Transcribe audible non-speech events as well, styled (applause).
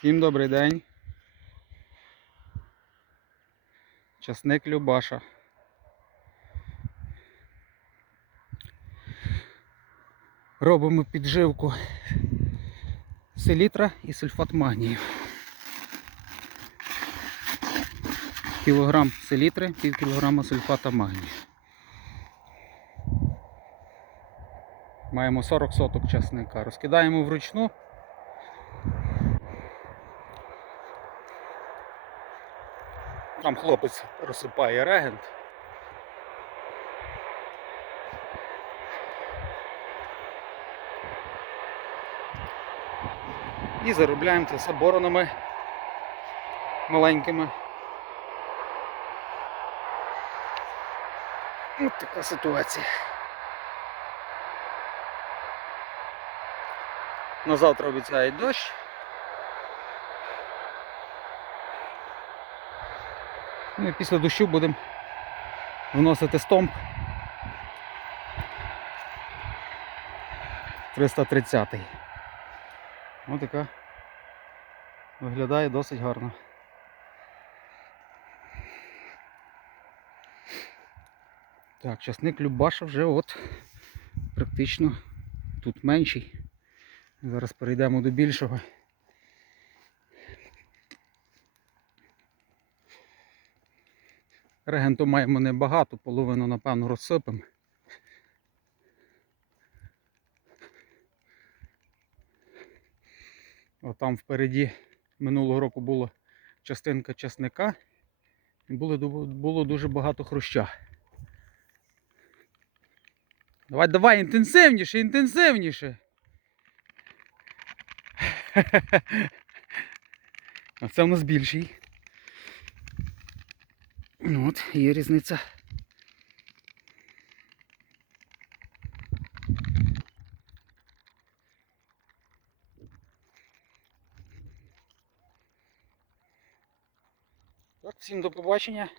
Всім добрий день. Часник Любаша. Робимо підживку селітра і сульфат магнію. Кілограм селітри, пів кілограма сульфата магнію. Маємо 40 соток часника. Розкидаємо вручну. Там хлопець розсипає регент. І заробляємо це все маленькими. Ось така ситуація. На завтра обіцяють дощ. Ну і після дощу будемо вносити стомп 330. Ось така виглядає досить гарно. Так, часник Любаша вже от практично тут менший. Зараз перейдемо до більшого. Регенту маємо небагато, половину, напевно, розсипемо. О, там впереді минулого року була частинка часника і було, було дуже багато хруща. Давай, давай, інтенсивніше, інтенсивніше. (laughs) А це у нас більший. Ну от, є різниця. Так, всім до побачення.